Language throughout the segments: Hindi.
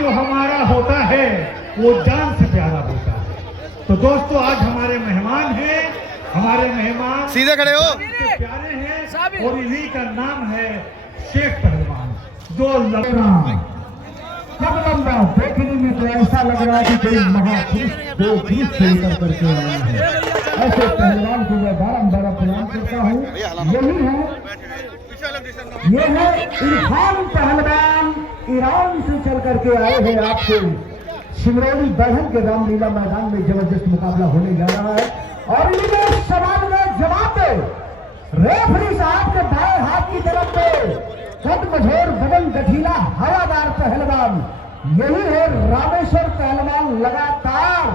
जो हमारा होता है वो जान से प्यारा होता है। तो दोस्तों आज हमारे मेहमान हैं, हमारे मेहमान सीधे खड़े हो, प्यारे हैं और इन्हीं का नाम है शेख पहलवान जो लंबा देखने में तो ऐसा लग रहा है कि कोई महापुरुष दो पुरुष से उतर करके आया है। ऐसे पहलवान को मैं बारम्बार प्रणाम करता हूँ। यही है, ये है इरफान पहलवान, ईरान से चल करके आए हैं। आपके सिमरौली बहन के रामलीला मैदान में जबरदस्त मुकाबला होने जा रहा है और इन्हें सवाल में जवाब दे रेफरी साहब के दाएं हाथ की तरफ पे कद मझोर बदन गठीला हवादार पहलवान, यही है रामेश्वर पहलवान। लगातार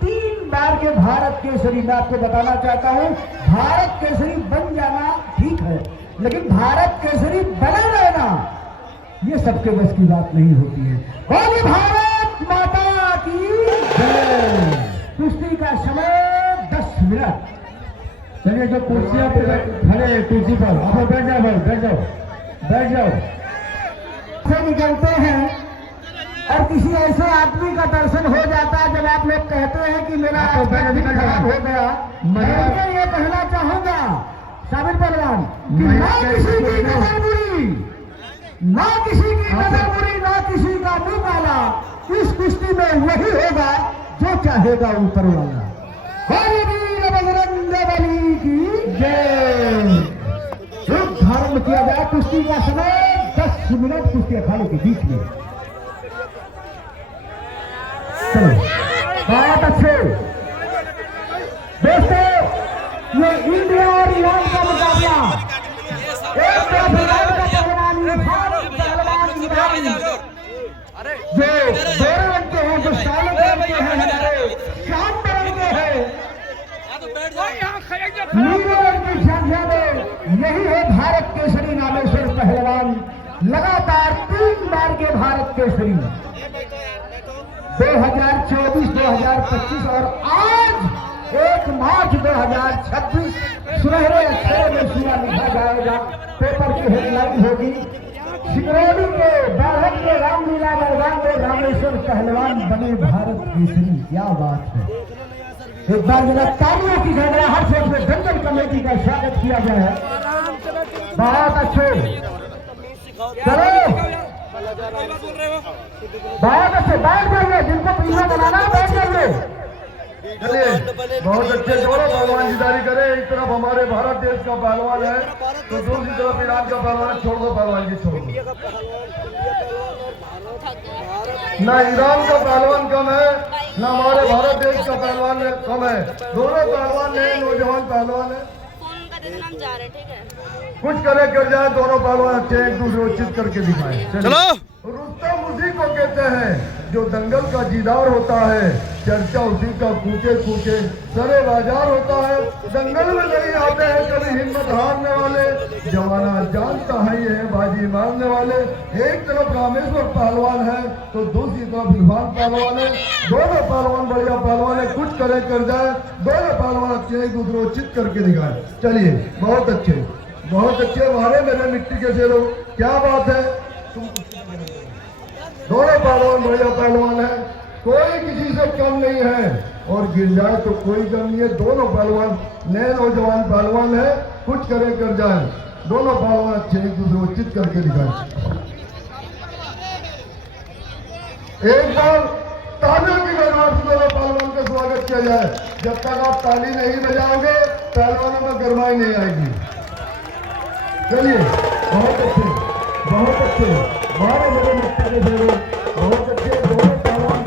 3 बार के भारत केसरी। मैं आपको बताना चाहता हूं, भारत केसरी बन जाना ठीक है, लेकिन भारत केसरी बने रहना ये सबके बस की बात नहीं होती है। बोले भारत माता की जय। कुश्ती का समय 10 मिनट। चलिए जो कुर्सियां पर खड़े, कुर्सी पर आप बैठ जाओ भाई, बैठ जाओ, बैठ जाओ। से निकलते हैं और किसी ऐसे आदमी का दर्शन हो जाता है जब आप लोग कहते हैं कि मेरा खराब हो गया। मैं ये कहना चाहूंगा साबिर पहलवान कि ना किसी की नजर बुरी, ना किसी की नजर बुरी, ना किसी का मुंह काला। इस कुश्ती में वही होगा जो चाहेगा ऊपर वाला। वीर बजरंग बली की जय। धारण किया जाए। कुश्ती का समय 10 मिनट कुश्ती अखाड़े के बीच में। चलो बहुत अच्छे दोस्तों, ये इंडिया और ईरान का मुकाबला। एक तरफ ईरान का पहलवान इरफान पहलवान ईरान जो गोरे रंग के हैं, जो सालों रंग के हैं, हमारे शाम रंग के हैं, नीले रंग की संख्या में यही है भारत केसरी रामेश्वर पहलवान। लगातार 3 बार के भारत केसरी 2024, 2025 और आज 1 मार्च 2026 सुनहरे अक्षरों में सूरा लिखा जाएगा। पेपर की हेडलाइन होगी सिमरौली के बाहर के रामलीला मैदान में रामेश्वर पहलवान बने भारत केसरी। क्या बात है। एक बार जरा तालियों की गड़गड़ाहट से अपने दंगल कमेटी का स्वागत किया जाए। बहुत अच्छे, चलो बहुत अच्छे, बैठ जाइए, जिनको पीछे बनाना बैठ जाइए। चलिए बहुत अच्छे, दोनों पहलवान जिदारी करें। एक तरफ हमारे भारत देश का पहलवान है तो दूसरी तरफ ईरान का पहलवान। छोड़ दो पहलवान जी, छोड़ दो। ना ईरान का पहलवान कम है, ना हमारे भारत देश का पहलवान कम है। दोनों पहलवान नए नौजवान पहलवान है। कुछ करे कर जाए, दोनों पहलवान अच्छे, एक दूसरे को चित करके दिखाए। चलो रुस्तम उसी को कहते हैं जो दंगल का दीदार होता है, चर्चा उसी का कूचे कूचे सरे बाजार होता है। दंगल में नहीं आते हैं कभी हिम्मत हारने वाले, जमाना जानता है ये है बाजी मारने वाले। एक तरफ रामेश्वर पहलवान है तो दूसरी तरफ इरफान पहलवान है। दोनों पहलवान बढ़िया पहलवान है, कुछ करे कर जाए, दोनों पहलवान अच्छे, एक दूसरे को चित करके दिखाए। चलिए बहुत अच्छे, बहुत अच्छे। मारे मेरे मिट्टी के शेरों, क्या बात है। दोनों पहलवान बढ़िया पहलवान है, कोई किसी से कम नहीं है और गिर जाए तो कोई कम नहीं है। दोनों पहलवान नए नौजवान पहलवान है, कुछ करे कर जाए, दोनों पहलवान अच्छे, एक दूसरे को चित करके दिखाए। एक बार तालियों की गड़गड़ाहट से दोनों पहलवान का स्वागत किया जाए। जब तक आप ताली नहीं बजाओगे पहलवानों में गरमाई नहीं आएगी। चलिए बहुत अच्छे, बहुत अच्छे, मारे मेरे मिट्टी के शेरों, बहुत अच्छे। दोनों पहलवान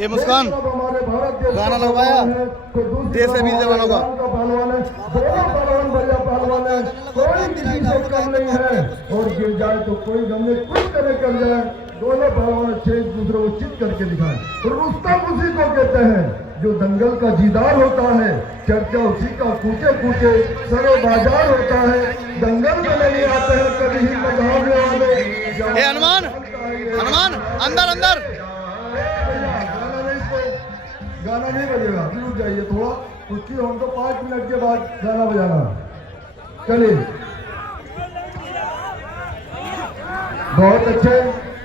ये मुस्कान गाना लगवाया देश से 20 जवानों का। कोई किसी से कम नहीं है और गिर जाए तो कोई गम नहीं, कुछ करे कर जाए, दोनों पहलवान अच्छे एक दूसरे को चित करके दिखाए। रुस्तम उसी को कहते हैं जो दंगल का जीदार होता है, चर्चा उसी का कूचे कूचे सरे बाजार होता है। दंगल में नहीं आते हैं कभी ही मधाने वाले। ए हनुमान, हनुमान अंदर अंदर। गाना नहीं बजेगा, रुक जाइए थोड़ा, उसकी हमको 5 मिनट के बाद गाना बजाना। चलिए, बहुत अच्छे,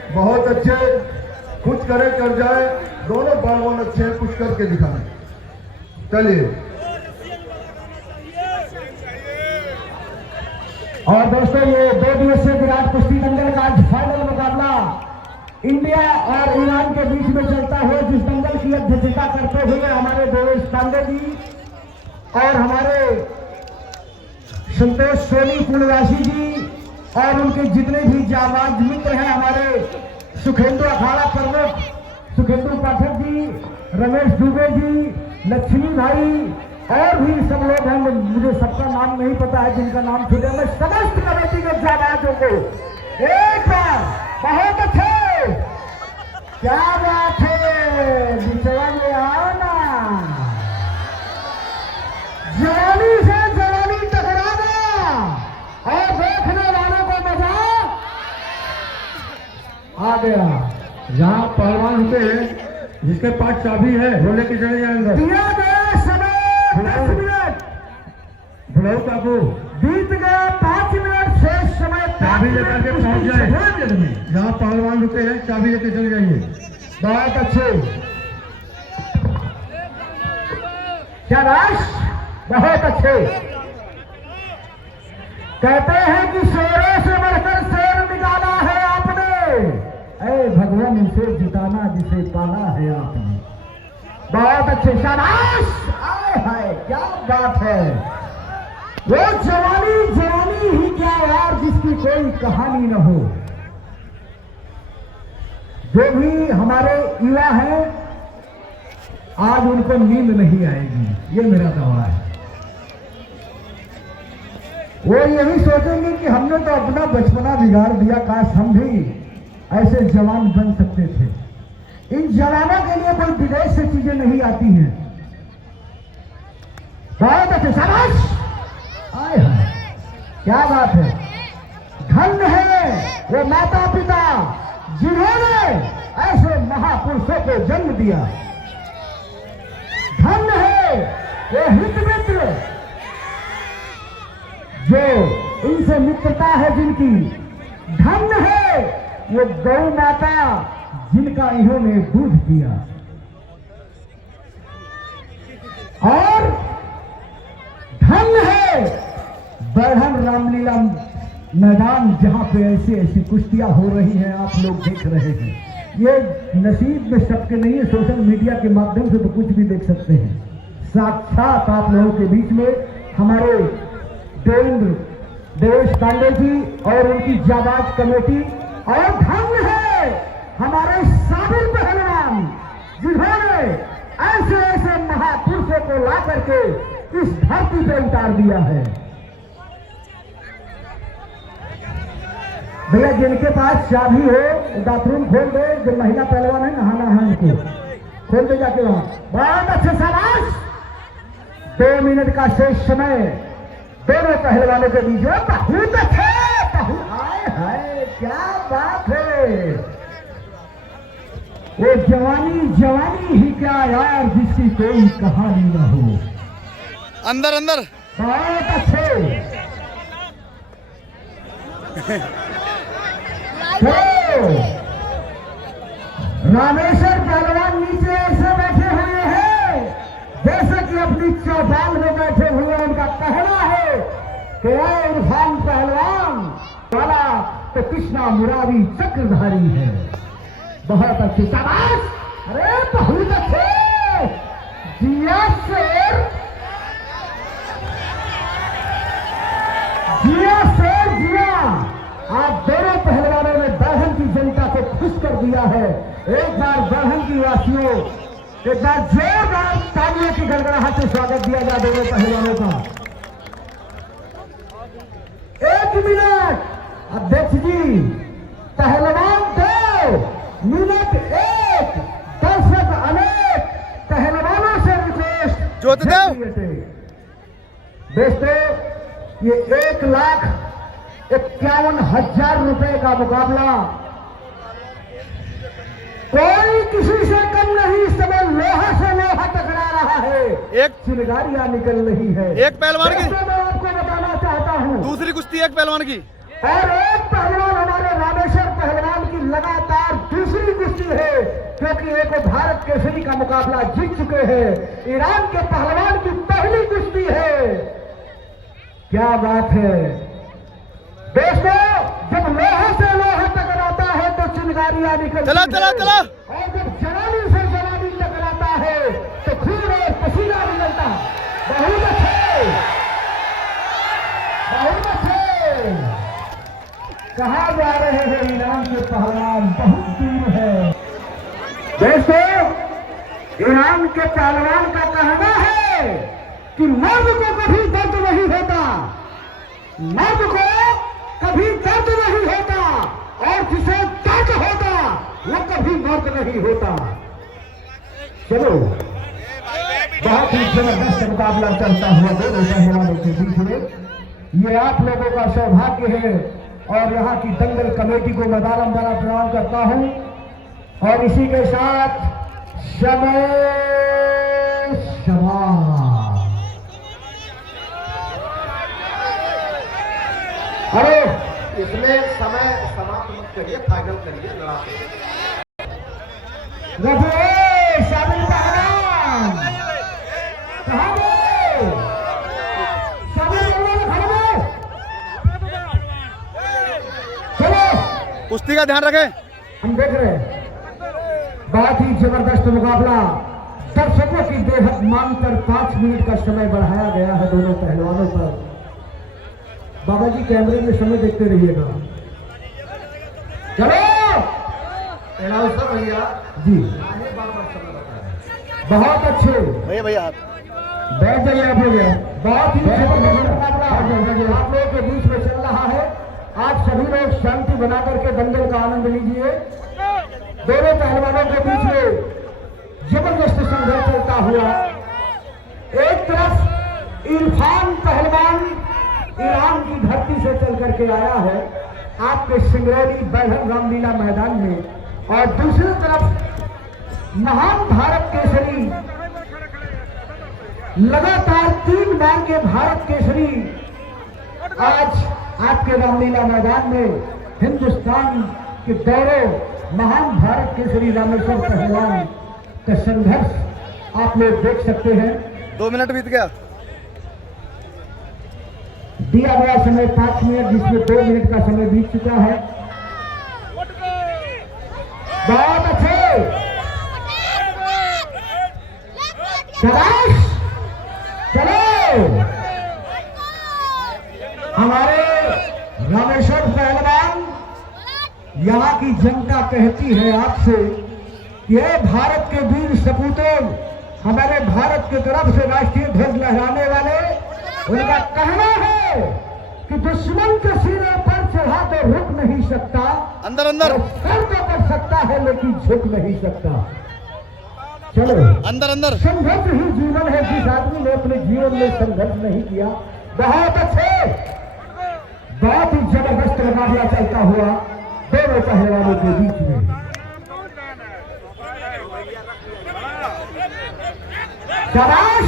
बहुत अच्छे, कुछ करे कर जाए, दोनों पहलवान अच्छे हैं, कुछ करके दिखाएं। चलिए, और दोस्तों ये 2 दिवसीय विराट कुश्ती दंगल का आज फाइनल मुकाबला इंडिया और ईरान के बीच में चलता है, जिस दंगल की अध्यक्षता करते हुए हमारे देवेश पांडे जी और हमारे संतोष सोनी पूर्णवासी जी और उनके जितने भी जाबाज मित्र हैं, हमारे सुखेंदु अखाड़ा प्रमुख सुखेंदु पाठक जी, रमेश दुबे जी, लक्ष्मी भाई और भी सब लोग हैं, मुझे सबका नाम नहीं पता है, जिनका नाम छूटे। मैं समस्त कमेटी के जाबाजों को एक बार बहुत अच्छे, क्या बात है, बिचवा में आओ ना, जवानी से जवानी टकराना और देखने वालों को मजा आ गया। जहाँ पहलवान होते हैं जिसके पास चाबी है वो लेके चले जाएंगे। दिया गया समय 10 मिनट, भुलाओ काबू, बीत गया 5 मिनट, शेष समय चाबी लेकर के पहुंच जाए। जहाँ पहलवान रुके हैं चाबी लेके चले जाइए। बहुत अच्छे, शाबाश, बहुत अच्छे। कहते हैं कि शेरों से बढ़कर शेर निकाला है आपने, ऐ भगवान इसे जिताना जिसे पाला है आपने। बहुत अच्छे, शाबाश, आए हाय, क्या बात है। वो जवानी जवानी ही क्या यार, जिसकी कोई कहानी न हो। जो भी हमारे युवा हैं आज उनको नींद नहीं आएगी, ये मेरा दावा है। वो यही सोचेंगे कि हमने तो अपना बचपना बिगाड़ दिया, काश हम भी ऐसे जवान बन सकते थे। इन जवानों के लिए कोई विदेश से चीजें नहीं आती हैं। बहुत अच्छे, शाबाश, आए हाय, क्या बात है। धन्य है वो माता पिता जिन्होंने ऐसे महापुरुषों को जन्म दिया। धन्य है वो हित मित्र जो इनसे मित्रता है जिनकी। धन्य है वो गौ माता जिनका इन्होंने दूध दिया। और धन्य है बढ़न रामलीला मैदान, जहां पे ऐसी ऐसी कुश्तियां हो रही हैं, आप लोग देख रहे हैं। ये नसीब में सबके नहीं है, सोशल मीडिया के माध्यम से तो कुछ भी देख सकते हैं। साक्षात आप लोगों के बीच में हमारे देवेश पांडे जी और उनकी जाबाज कमेटी, और धन्य है हमारे साबिर पहलवान जिन्होंने ऐसे ऐसे महापुरुषों को ला करके इस धरती पे उतार दिया है। भैया जिनके पास चाबी हो बाथरूम खोल दे, जो महिला पहलवान है नहाना है उनको खोल दे जाके वहां। बहुत अच्छे, शाबाश। 2 मिनट का शेष समय दोनों पहलवानों के बीच में। बहुत अच्छे, हाय हाय, क्या बात है। वो जवानी जवानी ही क्या यार, जिसकी कोई कहानी न हो। अंदर अंदर, बहुत अच्छे। तो रामेश्वर पहलवान नीचे ऐसे बैठे हुए हैं जैसे कि अपनी चौपाल में बैठे हुए। उनका कहना है कि इरफान पहलवान वाला तो कृष्णा मुरारी चक्रधारी है। बहुत अच्छी, शाबाश, अरे बहुत अच्छे, जिया शेर, जिया शेर, जिया। आप दोनों पहलवानों ने बढ़न की जनता को खुश कर दिया है। एक बार बढ़न की वासियों, एक बार जोरदार तालियों की गड़गड़ाहट से स्वागत दिया जाए दोनों पहलवानों का। 1 मिनट, अध्यक्ष जी, पहलवान दो मिनट एक, दर्शक अनेक, पहलवानों से रिक्वेस्ट। जोतदेव दोस्तों, ये 1,51,000 रुपए का मुकाबला, कोई किसी से कम नहीं। इस समय लोहा से लोहा टकरा रहा है, एक चिंगारियां निकल रही है। एक पहलवान की दोस्तों, मैं आपको बताना चाहता हूं, दूसरी कुश्ती एक पहलवान की और एक पहलवान हमारे रामेश्वर पहलवान की लगातार दूसरी कुश्ती है, क्योंकि एक भारत केसरी का मुकाबला जीत चुके हैं। ईरान के पहलवान की पहली कुश्ती है। क्या बात है दोस्तों, जब लोहा से लोहा टकराता है तो चिंगारियां निकलती चला चला है। चला और जब जवानी से जवानी टकराता है तो खून और पसीना निकलता है। बहुत अच्छे, बहुत अच्छे। कहा जा रहे हैं ईरान के पहलवान बहुत दूर है। दोस्तों, ईरान के पहलवान का कहना है कि मर्द को कभी दर्द नहीं होता, मर्द को कभी दर्द नहीं होता, और जिसे दर्द होता वो कभी मर्द नहीं होता। चलो, बहुत ही जबरदस्त मुकाबला चलता हुआ दोनों पहलवानों के बीच में। ये आप लोगों का सौभाग्य है, और यहाँ की दंगल कमेटी को मैं बारंबार प्रणाम करता हूँ। और इसी के साथ समय समाप्त। अरे इसमें समय समाप्त मत करिए, फाइनल करिए लड़ाई। रफे शामिल पहलवान कहाँ गए? शामिल पहलवान खड़े हैं। चलो, कुश्ती का ध्यान रखें। हम देख रहे हैं बहुत ही जबरदस्त मुकाबला। दर्शकों की बेहद मांग पर 5 मिनट का समय बढ़ाया गया है दोनों पहलवानों पर। बाबा जी कैमरे में समय देखते रहिएगा। चलो अनाउंसर भैया जी, आगे बार-बार समय बताएं। बहुत अच्छे, भैया भैया आप बैठ जाइए आप लोग। बहुत ही जबरदस्त मुकाबला आप लोगों के बीच में चल रहा है। आप सभी लोग शांति बना करके दंगल का आनंद लीजिए। दोनों पहलवानों के बीच में जबरदस्त संघर्ष चलता हुआ, एक तरफ इरफान पहलवान ईरान की धरती से चल करके आया है आपके सिंगरौली बैठक रामलीला मैदान में, और दूसरी तरफ महान भारत केसरी, लगातार 3 बार के भारत केसरी आज आपके रामलीला मैदान में हिंदुस्तान के गौरव महान भारत केसरी रामेश्वर पहलवान का संघर्ष आप लोग देख सकते हैं। 2 मिनट बीत गया। दिया गया समय 5 मिनट, जिसमें 2 मिनट का समय बीत चुका है। बहुत अच्छे, शाबाश। चलो, हमारे रामेश्वर पहलवान, यहाँ की जनता कहती है आपसे कि ये भारत के वीर सपूतों, हमारे भारत की तरफ से राष्ट्रीय ध्वज लहराने वाले, उनका कहना है कि दुश्मन के सिरे पर चढ़ा तो रुक नहीं सकता, अंदर अंदर सर तो कर सकता है लेकिन झुक नहीं सकता। चलो, अंदर अंदर संघर्ष ही जीवन है। जिस आदमी ने अपने जीवन में संघर्ष नहीं किया, बहुत अच्छे, बहुत ही जबरदस्त मुकाबला चलता हुआ दोनों पहलवानों के बीच में। शाबाश।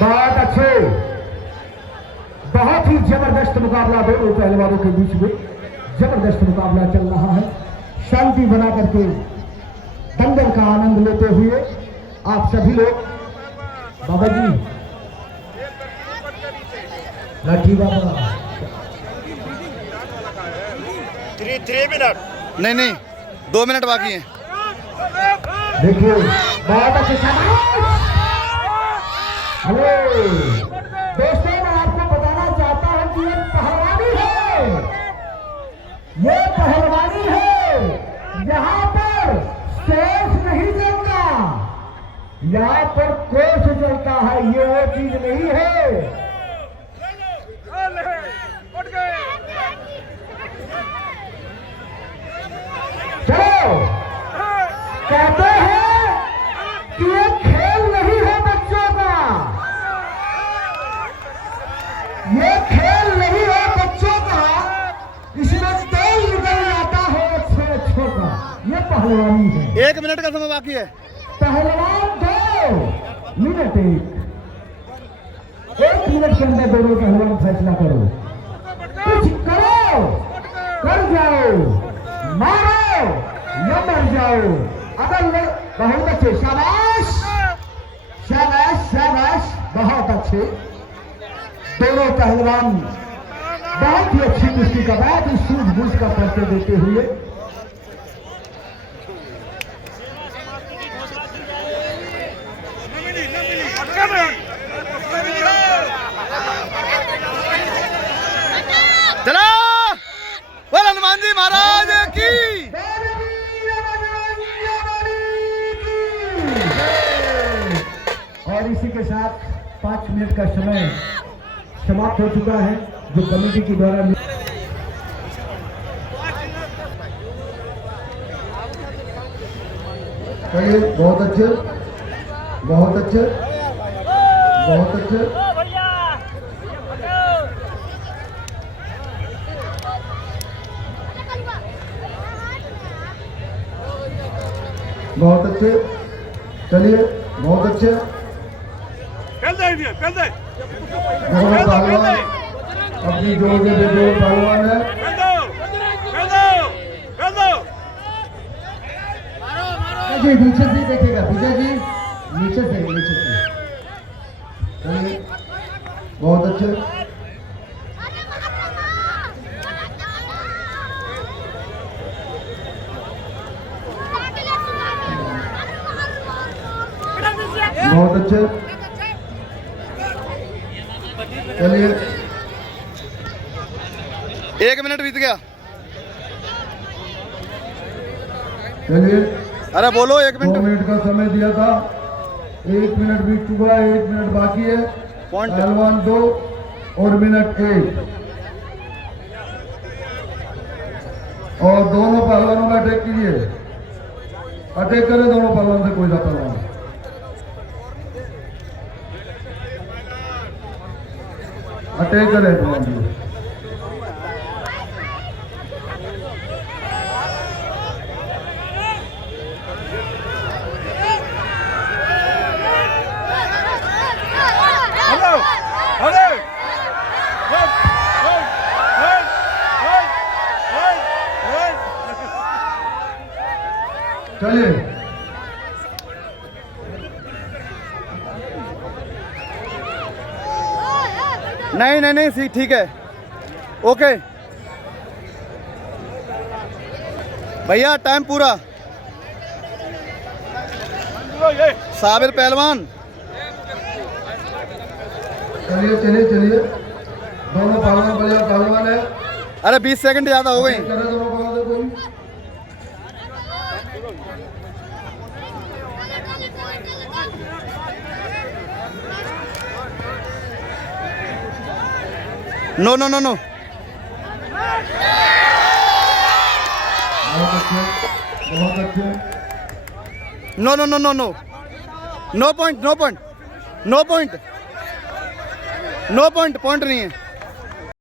बहुत अच्छे, बहुत ही जबरदस्त मुकाबला दोनों पहलवानों के बीच में, जबरदस्त मुकाबला चल रहा है। शांति बना करके दंगल का आनंद लेते हुए आप सभी लोग, बाबा जी लाठी बाबा 3 मिनट नहीं नहीं 2 मिनट बाकी हैं। देखिए, बहुत अच्छे, शाबाश। हेलो दोस्तों, मैं आपको बताना चाहता हूं कि ये पहलवानी है, ये पहलवानी है। यहाँ पर शेष नहीं जमता, यहाँ पर कोर्स चलता है, ये वो चीज नहीं है। चलो, कहते हैं कि ये खेल नहीं है बच्चों का, ये खेल नहीं है बच्चों का, इसमें तेल निकल जाता है अच्छे अच्छों का, ये पहलवानी है। 1 मिनट का समय बाकी है। पहलवान 2 मिनट, 1 मिनट के अंदर दोनों पहलवान फैसला करो, कुछ करो, कर जाओ, मारो या मर जाओ। अगर बहुत अच्छे, शाबाश शाबाश शाबाश, बहुत अच्छे दोनों पहलवान, बहुत ही अच्छी कुश्ती का, बहुत ही सूझबूझ का परिचय देते हुए चलो, बोल हनुमान जी महाराज की। और इसी के साथ 5 मिनट का समय समाप्त हो चुका है, जो कमेटी के द्वारा। चलिए, बहुत अच्छे, बहुत अच्छे, बहुत अच्छे। बहुत अच्छे, चलिए, बहुत अच्छे। दोनों पहलवान अपनी जोर से बेजोर पहलवान है। जी नीचे से देखेगा विजय जी, नीचे से, नीचे से। चलिए, बहुत अच्छे। बहुत अच्छे, चलिए। 1 मिनट बीत गया। चलिए, अरे बोलो 1 2 मिनट। मिनट का समय दिया था, 1 मिनट बीत चुका है, 1 मिनट बाकी है। पॉइंट। पहलवान 2 और मिनट 1, और दोनों पहलवानों में अटैक कीजिए, अटैक करें दोनों पहलवान से, कोई सा पहलवान अटैक करें पहलवान जी। चलिए, नहीं नहीं नहीं, ठीक है, ओके भैया, टाइम पूरा। साबिर पहलवान। चलिए, चलिए, चलिए, दोनों पहलवान बढ़िया पहलवान है। अरे 20 सेकंड ज्यादा हो गई। करे दोनों पहलवान से कोई। नो नो नो नो, बहुत अच्छे, बहुत अच्छे। No no no no no, no point, no point, no point, no point, point नहीं है।